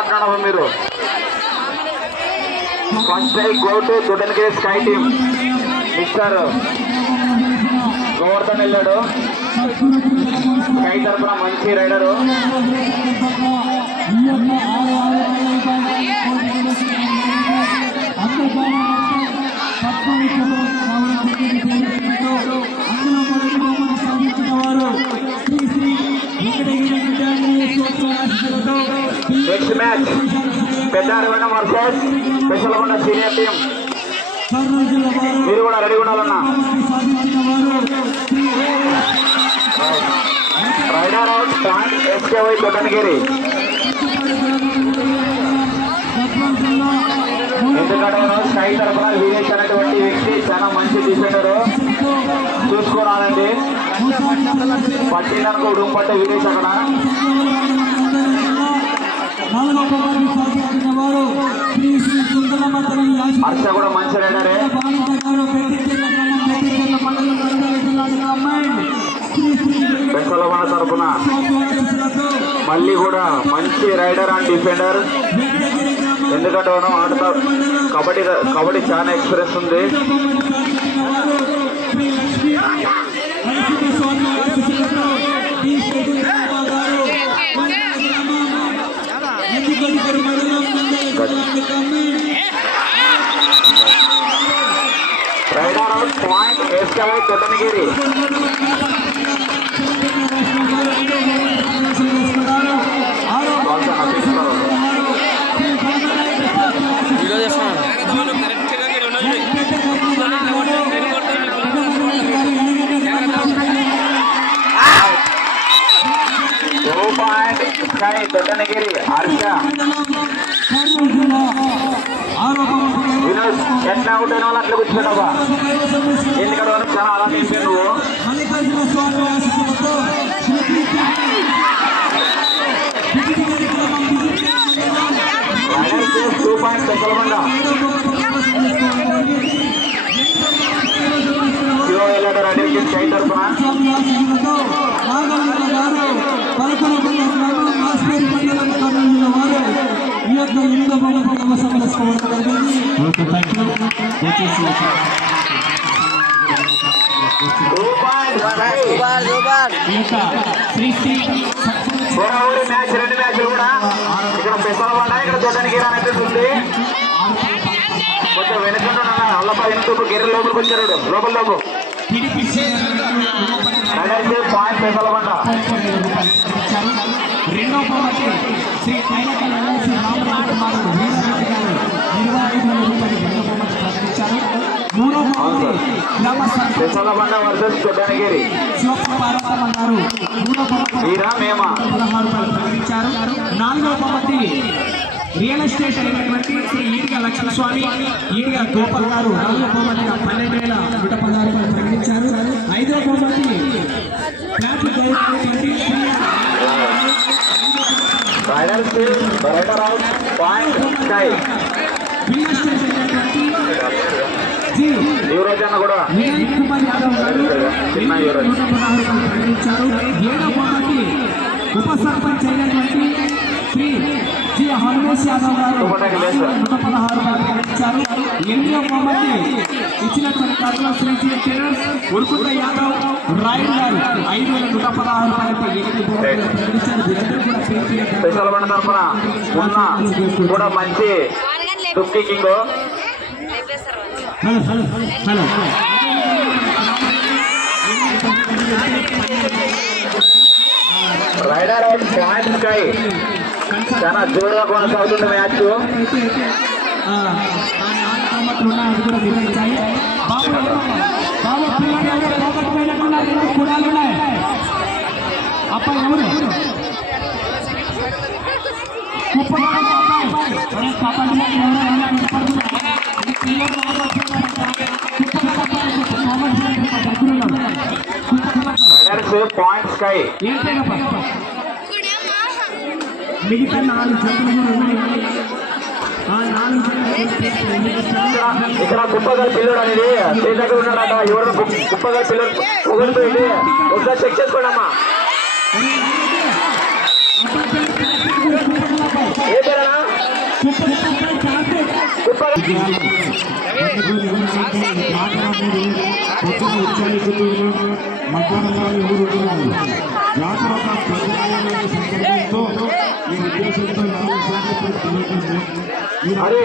మాట్లాడుతున్నావు మీరు. First I go to Dudangiri sky team. Mister Govardhan వెళ్ళాడు. స్కై తరఫున మంచి raider. Next match Peddaravana versus special కొండ సీనియర్ టీం. మీరు కూడా రెడీ ఉండాలన్నా. Raider out point SKY Dudangiri. ఎందుకంటే స్కై తరఫున వీరేష్ అనేటువంటి వ్యక్తి చాలా మంచి డిఫెండరు. చూసుకోరాదండి, పట్టిందనుకో ఉడుము పట్టే వీరేష్ అక్కడ. హర్ష కూడా మంచి రైడరే. బెంకలవన తరఫున మళ్ళీ కూడా మంచి రైడర్ అండ్ డిఫెండర్. ఎందుకంటే మనం ఆడతా కబడ్డీ చాలా ఎక్స్పీరియన్స్ ఉంది. Raider out point SKY Dudangiri. Dudangiri Harsha. Vinod ఎట్లా అవుట్ అయిన వాళ్ళు అట్లా కూర్చుంటావా? ఎందుకంటే చాలా అలా నింపావు నువ్వు. టూ పాయింట్ స్పెషల్ శివ వెళ్ళాడు రెడీ స్కై తరఫున. మ్యాచ్ రెండు మ్యాచ్లు కూడా ఇక్కడ స్పెషల్ పడ్డా. ఇక్కడ దుడన్గిరి అనేది ఉంది. కొంచెం వెనుకుంటున్నా అల్లప వెనుక గిర్రె లోపలికి వచ్చాడు. లోపల పాయింట్ స్పెషల్ పడ్డా. రెండో బహుమతి శ్రీ కైనకల్ ఎల్ఐసి రామరాజు కుమారుడు వీరరెడ్డి గారు 25,000 రూపాయలు రెండో బహుమతి ప్రకటించారు. మూడో బహుమతి గ్రామ సర్పంచ్ శివపార్వతమ్మ గారు మూడో బహుమతి 16 రూపాయలు ప్రకటించారు. నాలుగో బహుమతి రియల్ ఎస్టేట్ అయినటువంటి శ్రీ ఈడిగ లక్ష్మీస్వామి ఈడిగ గోపాల్ గారు నాలుగో బహుమతిగా 12,116 రూపాయలు ప్రకటించారు. ఐదో బహుమతి యువరాజన్న కూడా కుమార్ యాదవ్ గారు 116 రూపాయలు ప్రకటించారు. ఏడో బహుమతి ఉప సర్పంచ్ అయినటువంటి శ్రీ జి హనుమేష్ యాదవ్ గారు 116 రూపాయలు ప్రకటించారు. ఎనిమిదో బహుమతి ఇచ్చినటువంటి కార్యక్రమం శ్రీ జి టెరర్స్ ఉరుకుంట యాదవ్ రాయుడు గారు 5,116 రూపాయలతో 8 బహుమతులు ప్రకటించారు. వీరందరూ కూడా స్పెషల్ బండి తరఫున ఉన్న కూడా మంచి దుక్కి king. Rider out point sky. చాలా జోరుగా కొనసాగుతుంది మ్యాచ్. Point sky. మిగతా 4 జట్లు ఇక్కడ కుప్పగల్ పిల్లడు అనేది స్టేజ్ దగ్గర ఉన్నాడట. ఎవరు కుప్పగల్ పిల్లడు ఒకరితో వెళ్ళి ఒకసారి చెక్ చేసుకోండి అమ్మా. ఏ పేరన్నా అరే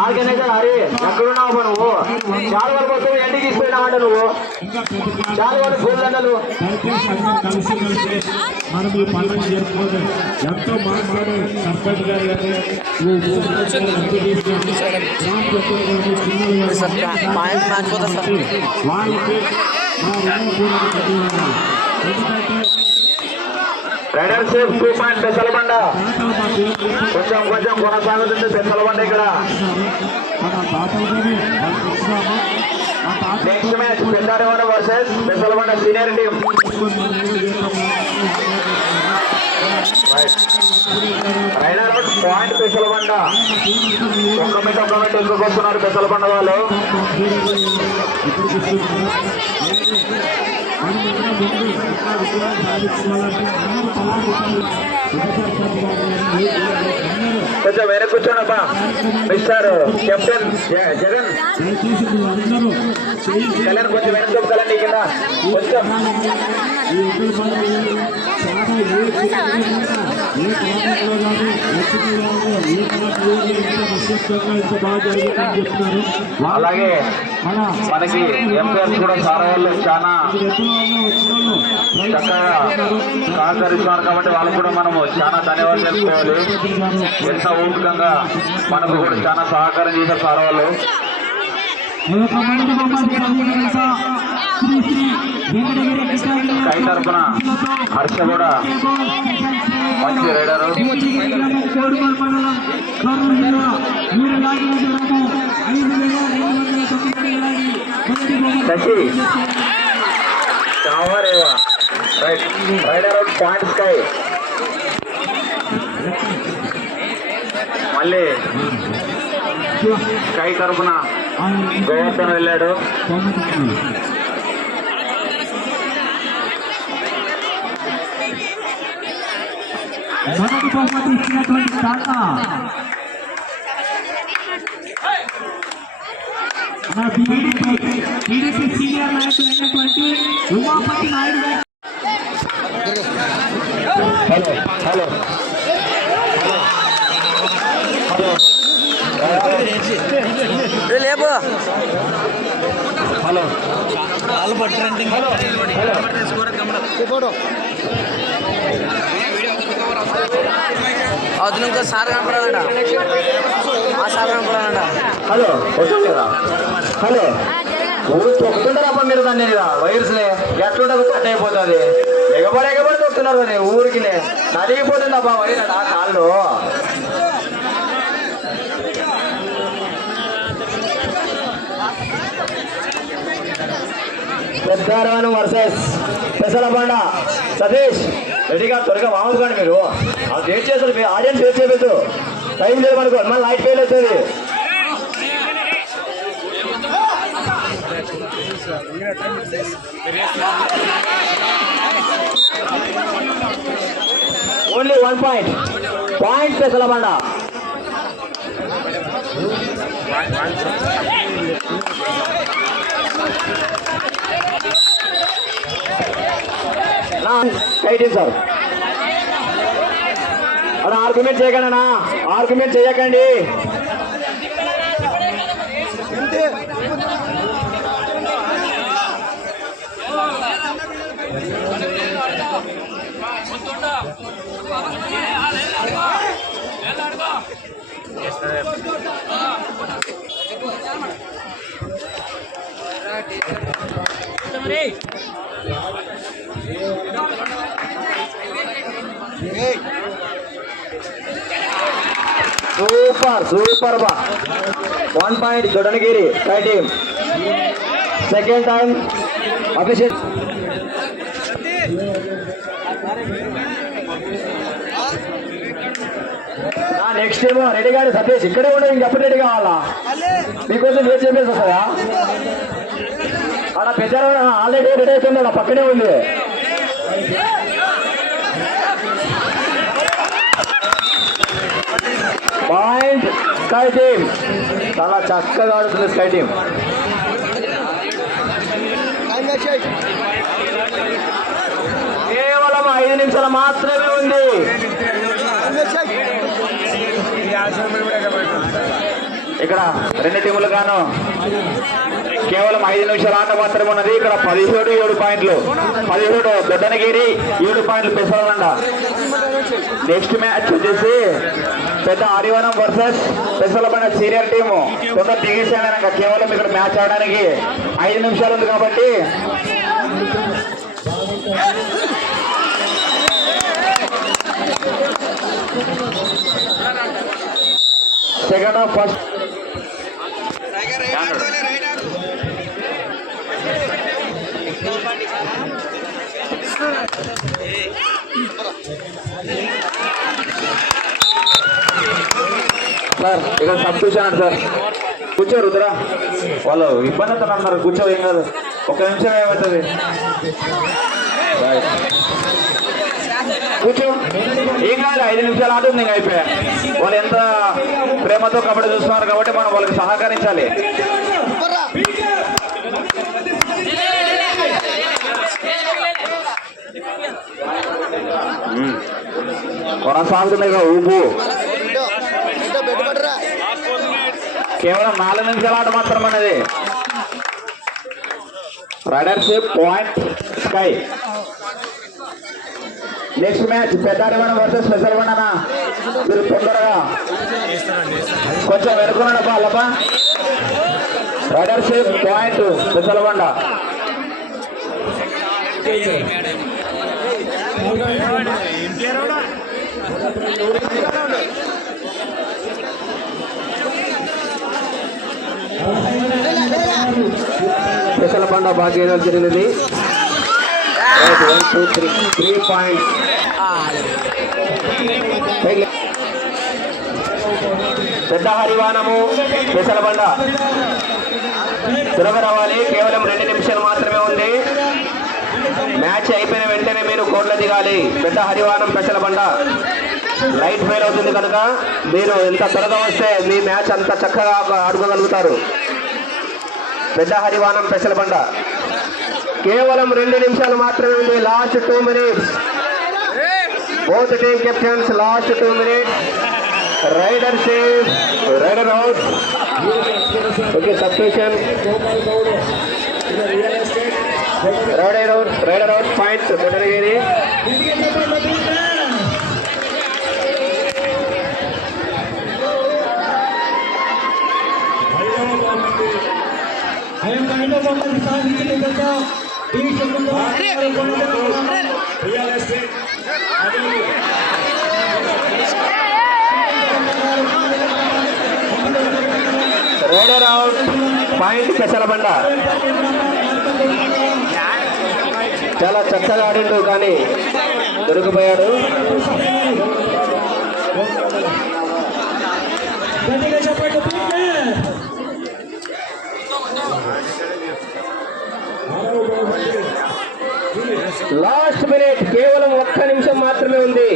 ఆర్గనైజర్ అరే ఎక్కడున్నావు నువ్వు? చాలా వరకు వస్తే ఎండికి ఇచ్చిపోయినావంట నువ్వు. చాలా వరకు గోల్దండలు కలిసి మనం ఈ పండుగ జరుపుకోవాలి. ఎంతో మాట్లాడే సర్పంచ్ గారు కానీ వాళ్ళకి ఎందుకంటే రైడర్స్ 2 పాయింట్ పెసలబండ కొంచెం కొంచెం కొనసాగుతుంది పెసలబండ ఇక్కడ. Next match Peddarevada versus Pesalabanda senior team. Raider point Pesalabanda ఒక్క మెట్ ఎందుకు వస్తున్నారు పెసలబండ వాళ్ళు. కొంచెం వెనక కూర్చోనబ్బా మిస్టర్ కెప్టెన్ జగన్ కళ్యాణ్ కొంచెం వెనక చూపుతారండి కింద కొంచెం. అలాగే మనకి ఎంపీఎస్ కూడా సార్ వాళ్ళు చాలా చక్కగా సహకరిస్తున్నారు కాబట్టి వాళ్ళకు కూడా మనము చాలా ధన్యవాదాలు తెలుసుకోవాలి. ఎంత ఓపికంగా మనకు కూడా చాలా సహకారం చేశారు సార్ వాళ్ళు. కై తరఫున హర్ష కూడా మంచి రైడరు. శశి చావరేవా right raider out point sky. మళ్ళీ స్కై తరఫున గోవర్ధన్ వెళ్ళాడు. మొదటి బహుమతి ఇచ్చినటువంటి టాటా టీడీపీ సీనియర్ నాయకులు అయినటువంటి ఉమాపతి నాయుడు గారు. హలో లేబో హలో అవుతుంది ఇంకో సార్ కనపడాలంట. ఆ సార్ కనపడాలంట. హలో వస్తుందా? హలో ఊరు తొక్కుతుంటారప్ప మీరు దాన్ని వైర్స్ని ఎట్లుంటుంది కట్ అయిపోతుంది. ఎగబడి తొక్కుతున్నారు దాన్ని ఊరికి నలిగిపోతుంది అబ్బా వైర్ ఆ కాళ్ళు. పెద్దారవన్ వర్సెస్ పెసలబండ. సతీష్ రెడీగా త్వరగా మామూలు కానీ మీరు అది వెయిట్ చేస్తారు. మీరు ఆడియన్స్ వెయిట్ చేయలేదు, టైం లేదు మనకు. మళ్ళీ లైట్ ఫెయిల్ అవుతుంది. Only 1 point Pesalabanda. సార్ అలా ఆర్గ్యుమెంట్ చేయకండి అన్నా, ఆర్గ్యుమెంట్ చేయకండి. సూపర్ బా 1 point Doddanagiri sky team. Second time Abhishek. Next ఏమో రెడీ గారు సతీష్ ఇక్కడే ఉండదు, ఇంకెప్పుడు రెడీ కావాలా మీకోసం వెయిట్ చేసి వస్తుందా? అక్కడ పెద్ద ఆల్రెడీ రెడీ అవుతుంది, అక్కడ పక్కనే ఉంది. Point sky team. చాలా చక్కగా ఆడుతుంది స్కై టీమ్. కేవలం 5 నిమిషాలు మాత్రమే ఉంది. ఇక్కడ రెండు టీములు గాను కేవలం 5 నిమిషాల ఆట మాత్రమే ఉన్నది. ఇక్కడ 17 పాయింట్లు, 17 దొడ్డనగిరి, 7 పాయింట్లు పెసలబండ. నెక్స్ట్ మ్యాచ్ వచ్చేసి పెద్ద హరివనం వర్సెస్ పెసలబండ సీనియర్ టీము. కొంత దిగేసాక కేవలం ఇక్కడ మ్యాచ్ ఆడడానికి 5 నిమిషాలు ఉంది కాబట్టి సెకండ్ హాఫ్ ఫస్ట్ సార్ ఇక్కడ సబ్స్టిట్యూషన్ అండి సార్. కూర్చో రుద్రా, వాళ్ళు ఇబ్బంది అవుతారు అన్నారు. కూర్చో, ఏం కాదు, 1 నిమిషం ఏమవుతుంది. కూర్చో, ఏం కాదు, 5 నిమిషాలు ఆట ఉంది, ఇంకా అయిపోయా. వాళ్ళు ఎంత ప్రేమతో కబడ్డీ చూస్తున్నారు కాబట్టి మనం వాళ్ళకి సహకరించాలి. కొనసాగుతుంది ఊపు. కేవలం 4 నిమిషాల ఆట మాత్రం అన్నది. Raiders point sky. Next match Peddarivanam versus Pesalabanda. మీరు తొందరగా కొంచెం వెనుకున్నాడబ్బా అల్లబ్బా. Riders point Pesalabanda. పెసలబండ బాగా జరిగినది. 1 2 3 పాయింట్స్. పెద్ద హరివానము పెసలబండ త్వరగా రావాలి. కేవలం 2 నిమిషాలు మాత్రమే ఉంది. మ్యాచ్ అయిపోయిన వెంటనే మీరు కోట్ల దిగాలి. పెద్ద హరివానం పెసలబండ లైట్ ఫెయిల్ అవుతుంది కనుక మీరు ఎంత త్వరగా వస్తే మీ మ్యాచ్ అంత చక్కగా ఆడుకోగలుగుతారు. పెద్ద హరివానం పెసలబండ కేవలం 2 నిమిషాలు మాత్రమే ఉంది. Last 2 minutes. Both team captains last 2 minutes. Raider save, raider out. Okay, substitution. Raider out point Doddanagiri. Raider out point Pesalabanda. చాలా చక్కగా ఆడిండు కానీ దొరికిపోయాడు. Last minute. కేవలం 1 నిమిషం మాత్రమే ఉంది.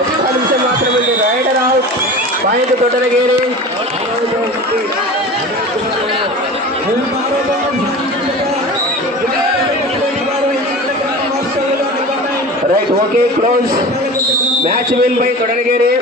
1 నిమిషం మాత్రమే ఉంది. Raider out point Doddanagiri. Right, okay, close. Match win by దొడ్డనగిరి.